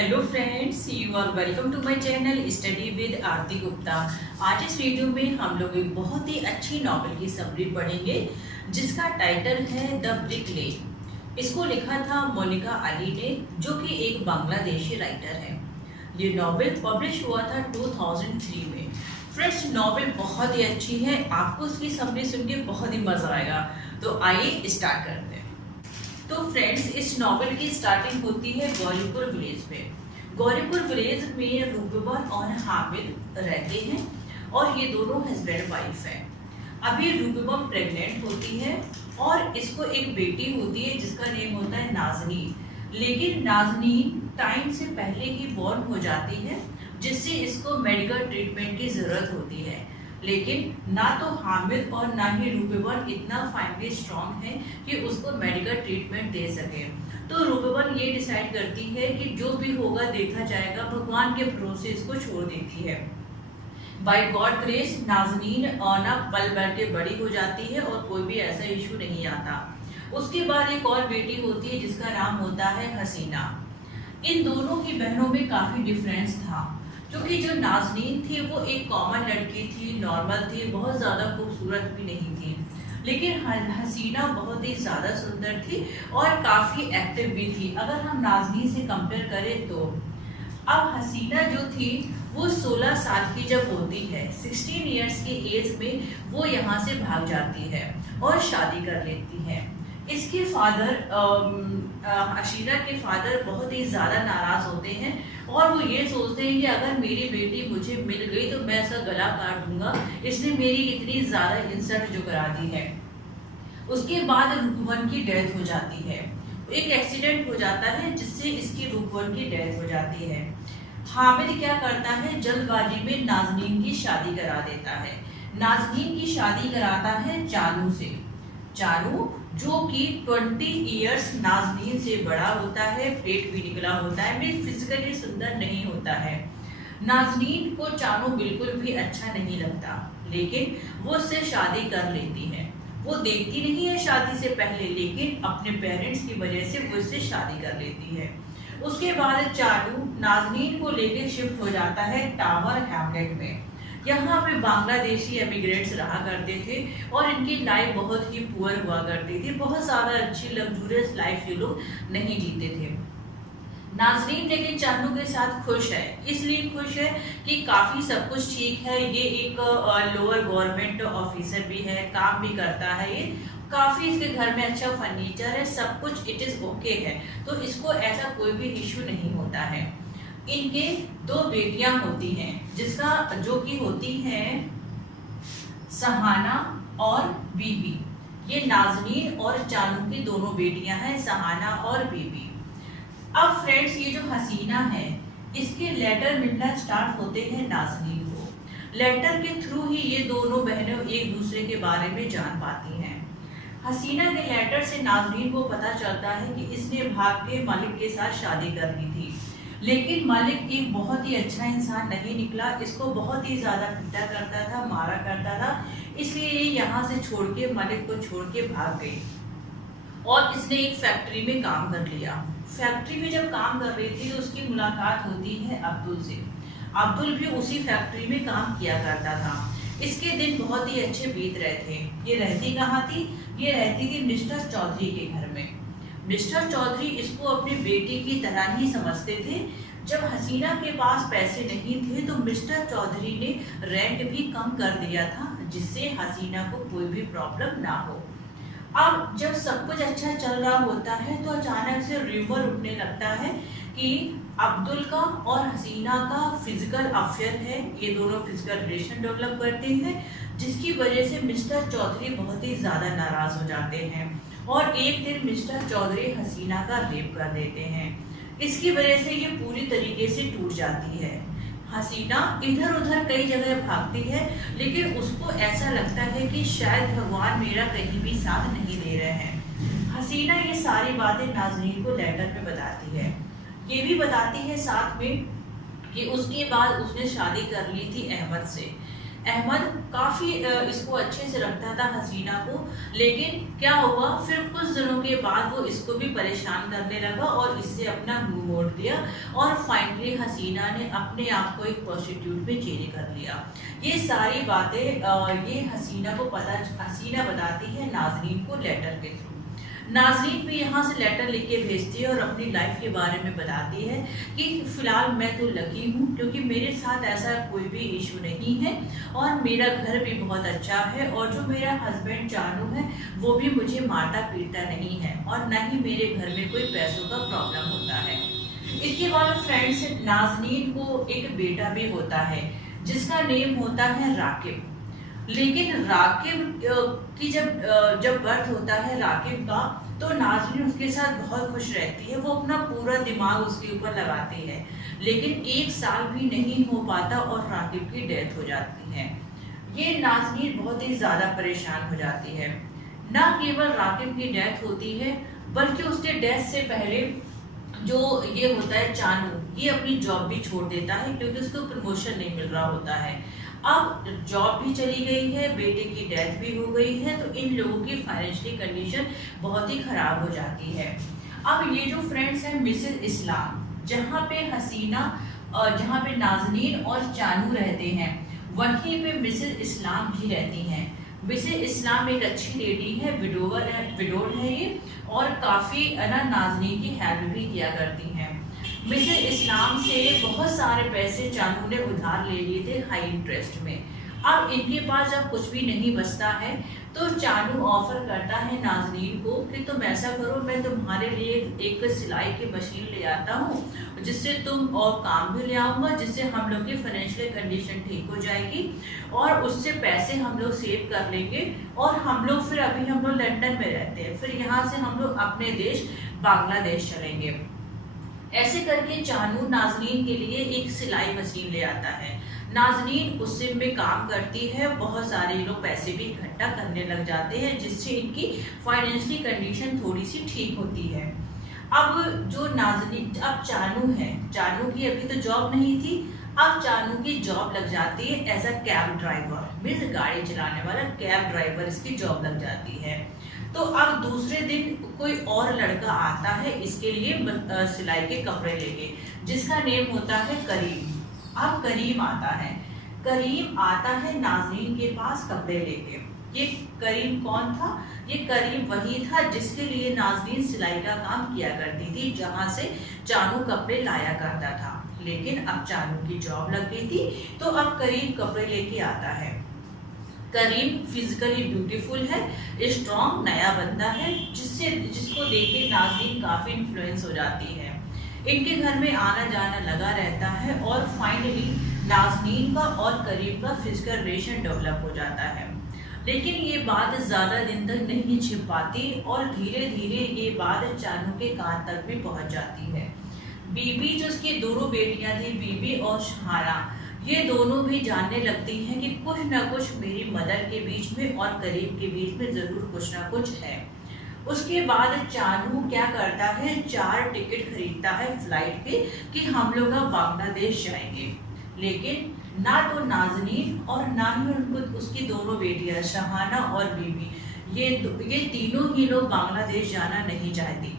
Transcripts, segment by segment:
Hello friends, you are welcome to my channel study with Aarti Gupta. आज इस video में हम लोग एक बहुत ही अच्छी नॉवेल की समरी पढ़ेंगे जिसका टाइटल है द ब्रिक लेन। इसको लिखा था मोनिका अली ने, जो कि एक बांग्लादेशी राइटर है। ये नॉवेल पब्लिश हुआ था 2003 में। फ्रेंड्स, नॉवेल बहुत ही अच्छी है, आपको इसकी समरी सुन के बहुत ही मजा आएगा। तो आइए स्टार्ट करते हैं। तो फ्रेंड्स, इस नॉवेल की स्टार्टिंग होती है गौरीपुर विलेज में। गौरीपुर विलेज में रूपबन और हामिद रहते हैं और ये दोनों हस्बैंड वाइफ हैं। अभी रूपबन प्रेग्नेंट होती है और इसको एक बेटी होती है जिसका नेम होता है नाज़नीन। लेकिन नाज़नीन टाइम से पहले ही बॉर्न हो जाती है, जिससे इसको मेडिकल ट्रीटमेंट की ज़रूरत होती है। लेकिन ना तो हामिद और ना ही रूपबन इतना फाइनली स्ट्रांग है कि उसको मेडिकल ट्रीटमेंट दे सके। तो रूपबन ये डिसाइड करती है कि जो भी होगा देखा जाएगा, भगवान के भरोसे इसको छोड़ देती है। बाय गॉड ग्रेस नाज़नीन ना पल भर के बड़ी हो जाती है और कोई भी ऐसा इशू नहीं आता। उसके बाद एक और बेटी होती है जिसका नाम होता है हसीना। इन दोनों की बहनों में काफ़ी डिफरेंस था, क्योंकि जो नाज़नीन थी वो एक कॉमन लड़की थी, नॉर्मल थी, बहुत ज़्यादा खूबसूरत भी नहीं थी। लेकिन हसीना बहुत ही ज़्यादा सुंदर थी और काफ़ी एक्टिव भी थी। अगर हम नाज़नीन से कंपेयर करें तो अब हसीना जो थी वो 16 साल की जब होती है, 16 इयर्स की एज में वो यहाँ से भाग जाती है और शादी कर लेती है। इसके फादर हसीना के फादर बहुत ही ज़्यादा नाराज़ होते हैं और वो ये सोचते हैं कि अगर मेरी बेटी मुझे मिल गई तो मैं इसका गला काट दूंगा, इसने मेरी इतनी ज़्यादा इंसल्ट जो करा दी है। उसके बाद रूपबन की डेथ हो जाती है, एक एक्सीडेंट हो जाता है जिससे इसकी रूपबन की डेथ हो जाती है। हामिद क्या करता है, जल्दबाजी में नाज़नीन की शादी करा देता है। नाज़नीन की शादी कराता है चानू से। चानू जो कि 20 इयर्स नाज़नीन से बड़ा होता है, पेट भी निकला होता है, भी फिजिकली सुंदर नहीं होता है। नाज़नीन को चानू बिल्कुल भी अच्छा नहीं लगता, लेकिन वो उससे शादी कर लेती है। वो देखती नहीं है शादी से पहले, लेकिन अपने पेरेंट्स की वजह से वो उससे शादी कर लेती है। उसके बाद चानू नाज़नीन को लेकर शिफ्ट हो जाता है टावर हैमलेट में। यहाँ पे बांग्लादेशी एमिग्रेंट्स रहा करते थे और इनकी लाइफ बहुत ही पुअर हुआ करती थी, बहुत ज़्यादा अच्छी लग्जूरियस लाइफ ये लोग नहीं जीते थे। नाज़नीन लेकिन चानू के साथ खुश है, इसलिए खुश है कि काफ़ी सब कुछ ठीक है। ये एक लोअर गवर्नमेंट ऑफिसर भी है, काम भी करता है, ये काफ़ी इसके घर में अच्छा फर्नीचर है, सब कुछ इट इज़ ओके है, तो इसको ऐसा कोई भी इशू नहीं होता है। इनके दो बेटियां होती हैं, जिसका जो कि होती हैं सहाना और बीबी। ये नाज़नीन और चानू की दोनों बेटियां हैं, सहाना और बीबी। अब फ्रेंड्स, ये जो हसीना है इसके लेटर मिलना स्टार्ट होते हैं नाज़नीन को। लेटर के थ्रू ही ये दोनों बहनें एक दूसरे के बारे में जान पाती हैं। हसीना के लेटर से नाज़नीन को पता चलता है कि इसने भाग के मालिक के साथ शादी कर ली थी, लेकिन मालिक एक बहुत ही अच्छा इंसान नहीं निकला, इसको बहुत ही ज़्यादा पीटा करता था, मारा करता था, इसलिए ये यहाँ से छोड़ के मालिक को छोड़ के भाग गई और इसने एक फैक्ट्री में काम कर लिया। फैक्ट्री में जब काम कर रही थी तो उसकी मुलाकात होती है अब्दुल से। अब्दुल भी उसी फैक्ट्री में काम किया करता था। इसके दिन बहुत ही अच्छे बीत रहे थे। ये रहती कहाँ थी? ये रहती थी मिस्टर चौधरी के घर में। मिस्टर चौधरी इसको अपनी बेटी की तरह ही समझते थे। जब हसीना के पास पैसे नहीं थे तो मिस्टर चौधरी ने रेंट भी कम कर दिया था, जिससे हसीना को कोई भी प्रॉब्लम ना हो। अब जब सब कुछ अच्छा चल रहा होता है तो अचानक से र्यूमर उठने लगता है कि अब्दुल का और हसीना का फिजिकल अफेयर है, ये दोनों फिजिकल रिलेशन डेवलप करते हैं, जिसकी वजह से मिस्टर चौधरी बहुत ही ज़्यादा नाराज़ हो जाते हैं और एक दिन मिस्टर चौधरी हसीना का रेप कर देते हैं। इसकी वजह से ये पूरी तरीके से टूट जाती है। हसीना इधर उधर कई जगह भागती है, लेकिन उसको ऐसा लगता है कि शायद भगवान मेरा कहीं भी साथ नहीं दे रहे हैं। हसीना ये सारी बातें नाज़नीन को लेटर में बताती है। ये भी बताती है साथ में कि उसके बाद उसने शादी कर ली थी अहमद से। अहमद काफ़ी इसको अच्छे से रखता था हसीना को, लेकिन क्या हुआ फिर कुछ दिनों के बाद वो इसको भी परेशान करने लगा और इससे अपना मुंह मोड़ दिया और फाइनली हसीना ने अपने आप को एक प्रोस्टिट्यूट में चेंज कर लिया। ये सारी बातें ये हसीना बताती है नाज़रीन को लेटर के थ्रू। नाज़रीन भी यहाँ से लेटर लिख के भेजती है और अपनी लाइफ के बारे में बताती है कि फ़िलहाल मैं तो लकी हूँ क्योंकि मेरे साथ ऐसा कोई भी इशू नहीं है और मेरा घर भी बहुत अच्छा है और जो मेरा हस्बैंड चानू है वो भी मुझे मारता पीटता नहीं है और न ही मेरे घर में कोई पैसों का प्रॉब्लम होता है। इसके बाद फ्रेंड्स नाज़रीन को एक बेटा भी होता है जिसका नेम होता है राकिब। लेकिन राकिब की जब बर्थ होता है राकिब का तो नाज़रीन उसके साथ बहुत खुश रहती है, वो अपना पूरा दिमाग उसके ऊपर लगाती है। लेकिन 1 साल भी नहीं हो पाता और राकिब की डेथ हो जाती है। ये नाज़रीन बहुत ही ज़्यादा परेशान हो जाती है। न केवल राकिब की डेथ होती है बल्कि उसके डेथ से पहले जो ये होता है चानू, ये अपनी जॉब भी छोड़ देता है क्योंकि उसको प्रमोशन नहीं मिल रहा होता है। अब जॉब भी चली गई है, बेटे की डेथ भी हो गई है, तो इन लोगों की फाइनेंशियल कंडीशन बहुत ही खराब हो जाती है। अब ये जो फ्रेंड्स हैं मिसेस इस्लाम, जहाँ पे हसीना जहाँ पे नाज़नीन और चानू रहते हैं वहीं पे मिसेस इस्लाम भी रहती हैं। मिसेस इस्लाम एक अच्छी लेडी है, विडोड है ये और काफ़ी नाज़नीन की हेल्प भी किया करती हैं। मिसेस इस्लाम से बहुत सारे पैसे चानू ने उधार ले लिए थे हाई इंटरेस्ट में। अब इनके पास जब कुछ भी नहीं बचता है तो चानू ऑफर करता है नाज़नीन को कि तुम ऐसा करो, मैं तुम्हारे लिए एक सिलाई की मशीन ले आता हूँ जिससे तुम और काम भी ले आऊँगा, जिससे हम लोग की फाइनेंशियल कंडीशन ठीक हो जाएगी और उससे पैसे हम लोग सेव कर लेंगे और हम लोग फिर अभी हम लोग लंदन में रहते हैं, फिर यहाँ से हम लोग अपने देश बांग्लादेश चलेंगे। ऐसे करके चानू नाज़नीन के लिए एक सिलाई मशीन ले आता है। नाज़नीन उससे में काम करती है, बहुत सारे लोग पैसे भी इकट्ठा करने लग जाते हैं जिससे इनकी फाइनेंशियली कंडीशन थोड़ी सी ठीक होती है। अब जो नाज़नीन अब चानू है, चानू की अभी तो जॉब नहीं थी, अब चानू की जॉब लग जाती है as a cab driver, means गाड़ी चलाने वाला कैब ड्राइवर इसकी जॉब लग जाती है। तो अब दूसरे दिन कोई और लड़का आता है इसके लिए सिलाई के कपड़े लेके, जिसका नेम होता है करीम। अब करीम आता है नाज़नीन के पास कपड़े लेके। ये करीम कौन था? ये करीम वही था जिसके लिए नाज़नीन सिलाई का काम किया करती थी, जहाँ से चानू कपड़े लाया करता था। लेकिन अब चानू की जॉब लग गई थी तो अब करीम कपड़े लेके आता है। करीम फिजिकली ब्यूटीफुल है, स्ट्रॉन्ग नया बंदा है जिसको देख के नाज़नीन काफ़ी इन्फ्लुएंस हो जाती है। इनके घर में आना जाना लगा रहता है और फाइनली नाज़नीन का और करीम का फिजिकल रिलेशन डेवलप हो जाता है। लेकिन ये बात ज़्यादा दिन तक नहीं छिप पाती और धीरे धीरे ये बात चानू के कान तक भी पहुंच जाती है। बीबी, जो उसकी दोनों बेटियां थी, बीबी और शहारा, ये दोनों भी जानने लगती हैं कि कुछ ना कुछ मेरी मदर के बीच में और करीम के बीच में ज़रूर कुछ ना कुछ है। उसके बाद चानू क्या करता है, 4 टिकट खरीदता है फ्लाइट के कि हम लोग अब बांग्लादेश जाएंगे। लेकिन ना तो नाज़नीन और ना ही उनको उसकी दोनों बेटियां शहाना और बीबी, ये तीनों ही लोग बांग्लादेश जाना नहीं चाहती।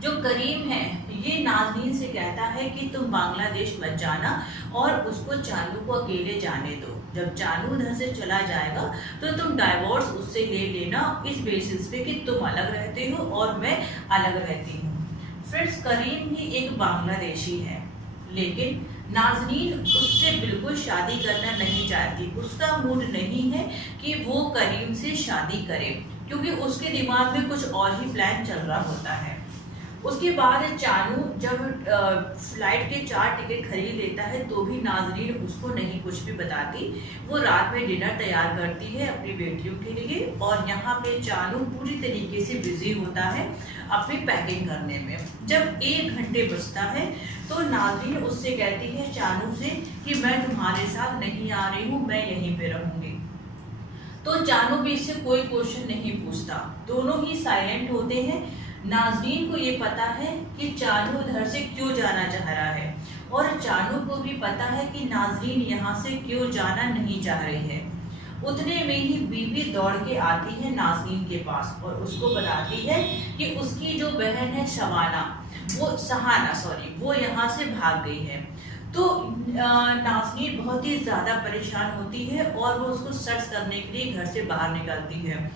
जो करीम है ये नाज़नीन से कहता है कि तुम बांग्लादेश मत जाना और उसको चानू को अकेले जाने दो। जब चानू उधर से चला जाएगा तो तुम डाइवोर्स उससे ले लेना, इस बेसिस पे कि तुम अलग रहते हो और मैं अलग रहती हूँ। फ्रेंड्स, करीम ही एक बांग्लादेशी है, लेकिन नाज़नीन उससे बिल्कुल शादी करना नहीं चाहती। उसका मूड नहीं है कि वो करीम से शादी करे क्योंकि उसके दिमाग में कुछ और ही प्लान चल रहा होता है। उसके बाद चानू जब फ्लाइट के 4 टिकट खरीद लेता है तो भी नाज़नीन उसको नहीं कुछ भी बताती। वो रात में डिनर तैयार करती है अपनी बेटियों के लिए और यहाँ पे चानू पूरी तरीके से बिजी होता है अपनी पैकिंग करने में। जब 1 घंटे बचता है तो नाज़नीन उससे कहती है चानू से कि मैं तुम्हारे साथ नहीं आ रही हूँ, मैं यहीं पे रहूँगी। तो चानू भी इससे कोई क्वेश्चन नहीं पूछता, दोनों ही साइलेंट होते हैं। नाज़नीन को ये पता है कि चानू उधर से क्यों जाना चाह रहा है और चानू को भी पता है कि नाज़रीन यहाँ से क्यों जाना नहीं चाह रही है। उतने में ही बीबी दौड़ के आती है नाज़रीन के पास और उसको बताती है कि उसकी जो बहन है सहाना वो यहाँ से भाग गई है। तो नाज़रीन बहुत ही ज़्यादा परेशान होती है और वो उसको सर्च करने के लिए घर से बाहर निकलती है।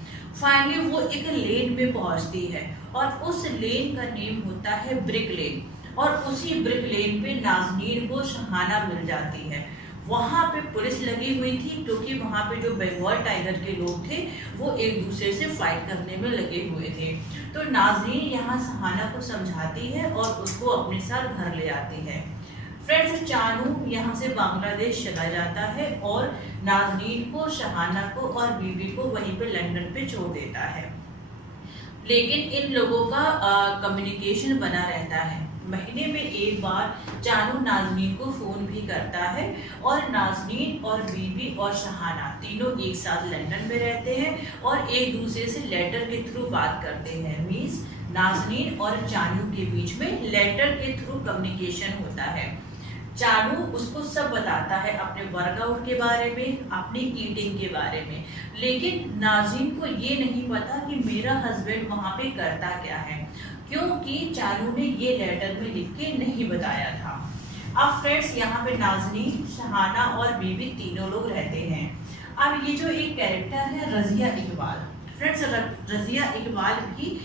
फाइनली वो एक लेन पे पहुंचती है और उस लेन का नेम होता है ब्रिक लेन और उसी ब्रिक लेन पे नाज़रीन को सहाना मिल जाती है। वहां पे पुलिस लगी हुई थी क्योंकि वहां पे जो बंगाल टाइगर के लोग थे वो एक दूसरे से फाइट करने में लगे हुए थे। तो नाज़रीन यहाँ सहाना को समझाती है और उसको अपने साथ घर ले आती है। फ्रेंड्स, चानू यहाँ से बांग्लादेश चला जाता है और नाज़रीन को, सहाना को और बीबी को वहीं पे लंदन पे छोड़ देता है। लेकिन इन लोगों का कम्युनिकेशन बना रहता है। महीने में एक बार चानू नाज़रीन को फोन भी करता है और नाज़रीन और बीबी और सहाना तीनों एक साथ लंदन में रहते हैं और एक दूसरे से लेटर के थ्रू बात करते हैं। मींस नाज़रीन और चानू के बीच में लेटर के थ्रू कम्युनिकेशन होता है। चानू उसको सब बताता है अपने वर्कआउट के बारे में, अपनी ईटिंग के बारे में, लेकिन नाज़रीन को ये नहीं पता कि मेरा हस्बैंड वहाँ पे करता क्या है, क्योंकि चानू ने ये लेटर में लिख के नहीं बताया था। अब फ्रेंड्स, यहाँ पे नाज़रीन, सहाना और बीबी तीनों लोग रहते हैं। अब ये जो एक कैरेक्टर है रज़िया इकबाल, फ्रेंड्स रज़िया इकबाल भी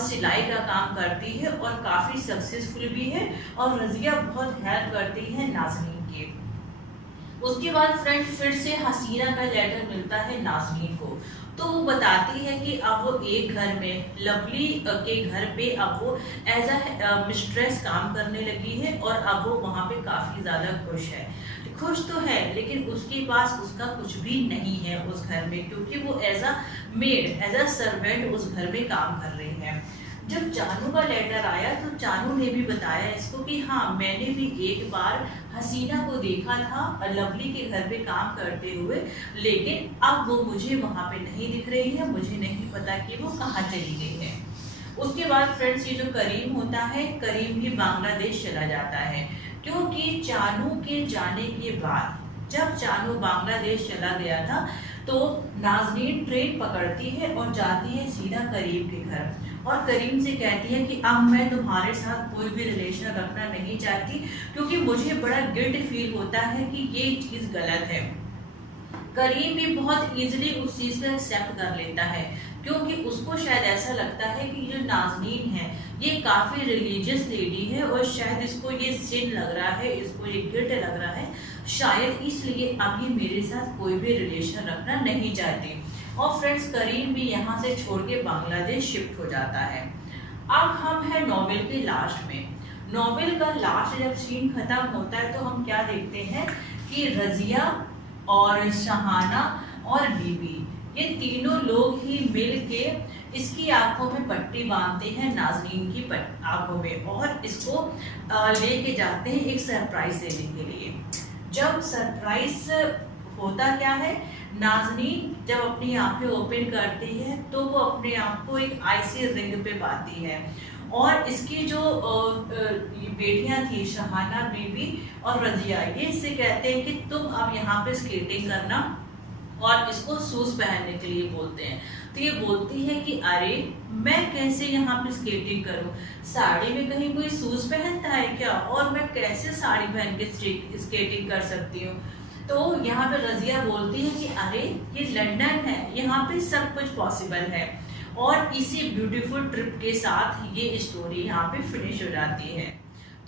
सिलाई का काम करती है और काफ़ी सक्सेसफुल भी है और रज़िया बहुत हेल्प करती है नाज़रीन की। उसके बाद फ्रेंड्स फिर से हसीना का लेटर मिलता है नाज़रीन को। तो वो बताती है कि अब वो एक घर में, लवली के घर पे अब वो एज अ मिस्ट्रेस काम करने लगी है और अब वो वहाँ पे काफ़ी ज़्यादा खुश है। खुश तो है लेकिन उसके पास उसका कुछ भी नहीं है उस घर में, क्योंकि वो as a maid, as a servant उस घर में काम कर रही है। जब चानू का लेटर आया तो चानू ने भी बताया इसको कि हाँ, मैंने भी एक बार हसीना को देखा था लवली के घर पे काम करते हुए, लेकिन अब वो मुझे वहाँ पे नहीं दिख रही है, मुझे नहीं पता कि वो कहाँ चली गई है। उसके बाद फ्रेंड्स ये जो करीम होता है, करीम भी बांग्लादेश चला जाता है, क्योंकि चानू के जाने के बाद जब चानू बांग्लादेश चला गया था तो नाज़रीन ट्रेन पकड़ती है और जाती है सीधा करीम के घर और करीम से कहती है कि अब मैं तुम्हारे साथ कोई भी रिलेशन रखना नहीं चाहती, क्योंकि मुझे बड़ा गिल्ट फील होता है कि ये चीज़ गलत है। करीम भी बहुत इजीली उस चीज़ को एक्सेप्ट कर लेता है, क्योंकि उसको शायद ऐसा लगता है कि जो नाज़रीन है ये काफ़ी रिलीजियस लेडी है और शायद इसको ये सिन लग रहा है, इसको ये गिल्ट लग रहा है, शायद इसलिए अभी मेरे साथ कोई भी रिलेशन रखना नहीं चाहती। और फ्रेंड्स, करीम भी यहाँ से छोड़ के बांग्लादेश शिफ्ट हो जाता है। अब हम हैं नॉवेल के लास्ट में। नॉवेल का लास्ट जब सीन खत्म होता है तो हम क्या देखते हैं कि रज़िया और सहाना और बीबी, ये तीनों लोग ही मिल के इसकी आंखों में पट्टी बांधते हैं, नाज़रीन की आंखों में, और इसको लेके जाते हैं एक सरप्राइज देने के लिए। जब सरप्राइज होता क्या है, नाज़रीन जब अपनी आंखें ओपन करती है तो वो अपने आप को एक आईसी रिंग पे पाती है और इसकी जो बेटियां थी सहाना, बीबी और रज़िया, ये इससे कहते हैं कि तुम अब यहाँ पे स्केटिंग करना, और इसको शूज पहनने के लिए बोलते हैं। तो ये बोलती है कि अरे मैं कैसे यहाँ पे स्केटिंग करूँ, साड़ी में कहीं कोई शूज पहनता है क्या, और मैं कैसे साड़ी पहन के स्केटिंग कर सकती हूँ। तो यहाँ पे रज़िया बोलती है कि अरे ये लंदन है, यहाँ पे सब कुछ पॉसिबल है, और इसी ब्यूटीफुल ट्रिप के साथ ये स्टोरी यहाँ पे फिनिश हो जाती है।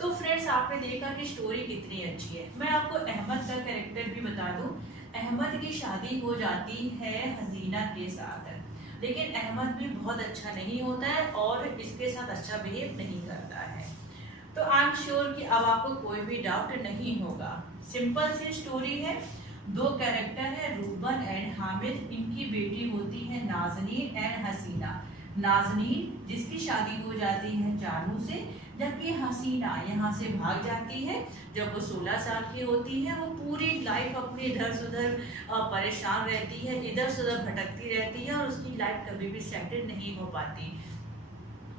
तो फ्रेंड्स, आपने देखा कि स्टोरी कितनी अच्छी है। मैं आपको अहमद का कैरेक्टर भी बता दूं। अहमद की शादी हो जाती है हसीना के साथ, लेकिन अहमद भी बहुत अच्छा नहीं होता है और इसके साथ अच्छा बिहेव नहीं करता है। तो आई एम श्योर कि अब आपको कोई भी डाउट नहीं होगा। सिंपल सी स्टोरी है, दो कैरेक्टर है रूबन एंड हामिद, इनकी बेटी होती है नाज़नीन एंड हसीना। नाज़नीन जिसकी शादी हो जाती है चानू से, जबकि हसीना यहाँ से भाग जाती है जब वो 16 साल की होती है। वो पूरी लाइफ अपनी इधर से उधर परेशान रहती है, इधर से उधर भटकती रहती है और उसकी लाइफ कभी भी सेटल नहीं हो पाती।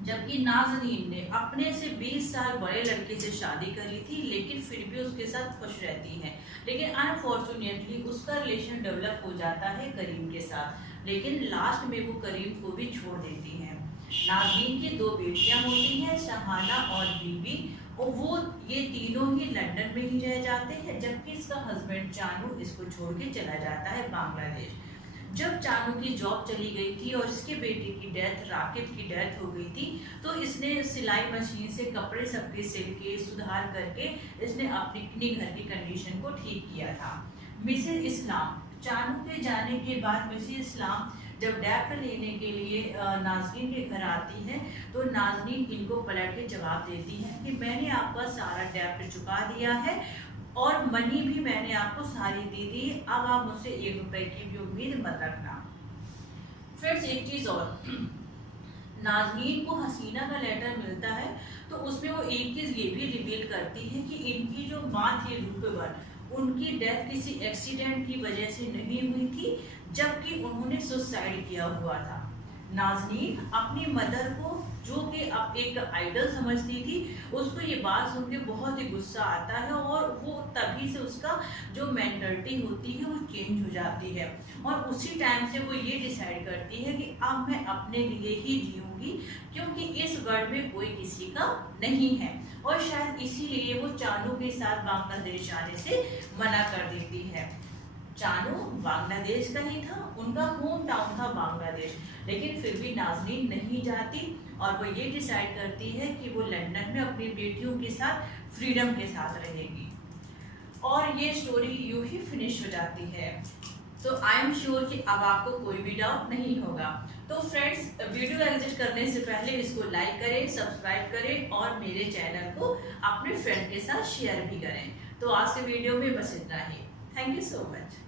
जबकि नाज़नीन ने अपने से 20 साल बड़े लड़के से शादी करी थी, लेकिन फिर भी उसके साथ खुश रहती है। लेकिन अनफॉर्चुनेटली उसका रिलेशन डेवलप हो जाता है करीम के साथ, लेकिन लास्ट में वो करीम को भी छोड़ देती है। नाज़नीन की 2 बेटियां होती हैं, शहाना और बीबी, और वो ये तीनों ही लंदन में ही रह जाते हैं, जबकि इसका हस्बैंड चानू इसको छोड़ के चला जाता है बांग्लादेश। जब चानू की जॉब चली गई थी और इसके बेटे की डेथ, राकिब की डेथ हो गई थी, तो इसने सिलाई मशीन से कपड़े सबके सिल के सुधार करके इसने अपनी घर की कंडीशन को ठीक किया था। मिसेस इस्लाम, चानू के जाने के बाद मिसेस इस्लाम जब डेप्ट लेने के लिए नाज़नीन के घर आती है, तो नाज़नीन इनको पलट के जवाब देती है कि मैंने आपका सारा डेप्ट चुका दिया है और मनी भी मैंने आपको सारी दे दी, अब आप मुझसे 1 रुपए की भी उम्मीद मत रखना। फ्रेंड्स, एक चीज और, नाज़नीन को हसीना का लेटर मिलता है, तो उसमें वो एक चीज ये भी रिवील करती है कि इनकी जो माँ थी रूपवर, उनकी डेथ किसी एक्सीडेंट की वजह से नहीं हुई थी, जबकि उन्होंने सुसाइड किया हुआ था। नाज़नीन अपनी मदर को, जो कि अब एक आइडल समझती थी, उसको ये बात सुन के बहुत ही गुस्सा आता है और वो तभी से उसका जो मेंटलिटी होती है वो चेंज हो जाती है, और उसी टाइम से वो ये डिसाइड करती है कि अब मैं अपने लिए ही जीऊंगी, क्योंकि इस वर्ल्ड में कोई किसी का नहीं है, और शायद इसीलिए वो चानू के साथ बांग्लादेश जाने से मना कर देती है। चानू बांग्लादेश का ही था, उनका होम टाउन था बांग्लादेश, लेकिन फिर भी नाज़नीन नहीं जाती और वो ये डिसाइड करती है कि वो लंदन में अपनी बेटियों के साथ फ्रीडम के साथ रहेगी, और ये स्टोरी यूं ही फिनिश हो जाती है। तो आई एम श्योर कि अब आपको कोई भी डाउट नहीं होगा। तो फ्रेंड्स, वीडियो एग्जिट करने से पहले इसको लाइक करें, सब्सक्राइब करें और मेरे चैनल को अपने फ्रेंड के साथ शेयर भी करें। तो आज के वीडियो में बस इतना ही। Thank you so much.